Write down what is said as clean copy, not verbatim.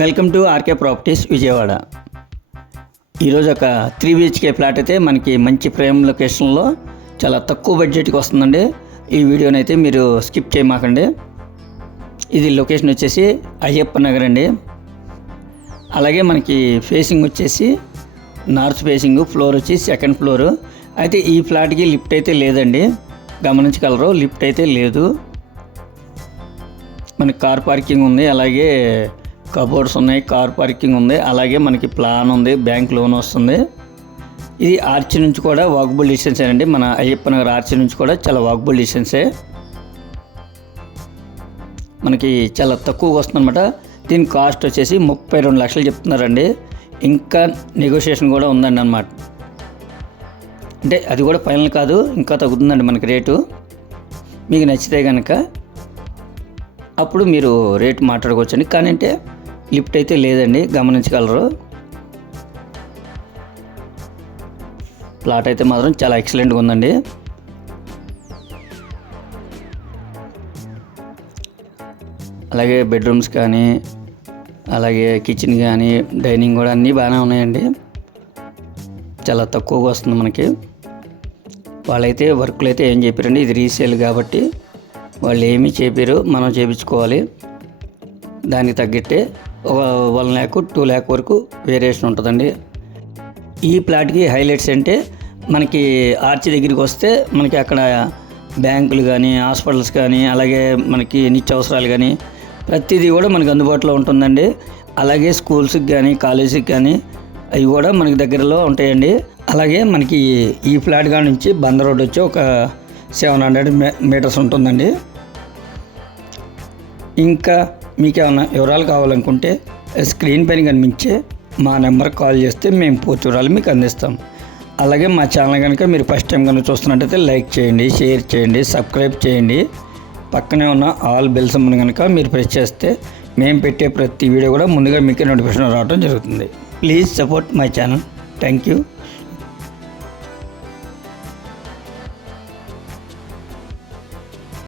Welcome to RK properties Vijayawada. ఈరోజు ఒక 3 BHK flat అయితే మనకి మంచి ప్రైమ్ లొకేషన్లో చాలా తక్కువ బడ్జెట్కి వస్తుందండి. ఈ వీడియోని అయితే మీరు స్కిప్ చేయమాకండి. ఇది లొకేషన్ వచ్చేసి అయ్యప్ప నగర్ అండి. అలాగే మనకి ఫేసింగ్ వచ్చేసి నార్త్ ఫేసింగ్, ఫ్లోర్ వచ్చి 2nd ఫ్లోర్. అయితే ఈ ఫ్లాట్కి లిఫ్ట్ అయితే లేదండి, గమనించగలరు. లిఫ్ట్ అయితే లేదు. మనకి కార్ పార్కింగ్ ఉంది, అలాగే కబోర్డ్స్ ఉన్నాయి, కార్ పార్కింగ్ ఉంది, అలాగే మనకి ప్లాన్ ఉంది, బ్యాంక్ లోన్ వస్తుంది. ఇది ఆర్చి నుంచి కూడా వాకబుల్ డిస్టెన్స్ అండి. మన అయ్యప్ప నగర్ ఆర్చి నుంచి కూడా చాలా వాకబుల్ డిస్టెన్సే. మనకి చాలా తక్కువగా వస్తుంది అనమాట. దీని కాస్ట్ వచ్చేసి 32 లక్షలు చెప్తున్నారండి. ఇంకా నెగోషియేషన్ కూడా ఉందండి అన్నమాట. అంటే అది కూడా ఫైనల్ కాదు, ఇంకా తగ్గుతుందండి మనకి రేటు. మీకు నచ్చితే కనుక అప్పుడు మీరు రేటు మాట్లాడుకోవచ్చండి. కానీ అంటే లిఫ్ట్ అయితే లేదండి, గమనించగలరు. ప్లాట్ అయితే మాత్రం చాలా ఎక్సలెంట్గా ఉందండి. అలాగే బెడ్రూమ్స్ కానీ, అలాగే కిచెన్ కానీ, డైనింగ్ కూడా అన్నీ బాగానే ఉన్నాయండి. చాలా తక్కువగా వస్తుంది మనకి. వాళ్ళైతే వర్క్లు అయితే ఏం చెప్పారండి, ఇది రీసేల్ కాబట్టి వాళ్ళు ఏమీ చెప్పారు, మనం చేయించుకోవాలి. దానికి తగ్గట్టే ఒక 1 lakh 2 lakh వరకు వేరియేషన్ ఉంటుందండి. ఈ ప్లాట్కి హైలైట్స్ అంటే మనకి ఆర్చి దగ్గరికి వస్తే మనకి అక్కడ బ్యాంకులు కానీ, హాస్పిటల్స్ కానీ, అలాగే మనకి నిత్యావసరాలు కానీ ప్రతిదీ కూడా మనకి అందుబాటులో ఉంటుందండి. అలాగే స్కూల్స్కి కానీ, కాలేజీకి కానీ అవి కూడా మనకి దగ్గరలో ఉంటాయండి. అలాగే మనకి ఈ ఫ్లాట్ కాడ నుంచి బంద రోడ్ వచ్చి ఒక 700 మీటర్స్ ఉంటుందండి. ఇంకా మీకు ఏమైనా వివరాలు కావాలనుకుంటే స్క్రీన్ పైన కనిపించే మా నెంబర్కి కాల్ చేస్తే మేము పూర్తి వివరాలు మీకు అందిస్తాం. అలాగే మా ఛానల్ కనుక మీరు ఫస్ట్ టైం కనుక చూస్తున్నట్టయితే లైక్ చేయండి, షేర్ చేయండి, సబ్స్క్రైబ్ చేయండి. పక్కనే ఉన్న ఆల్ బెల్ సింబల్ కనుక మీరు ప్రెస్ చేస్తే మేము పెట్టే ప్రతి వీడియో కూడా ముందుగా మీకు నోటిఫికేషన్ రావడం జరుగుతుంది. Please support my channel. Thank you.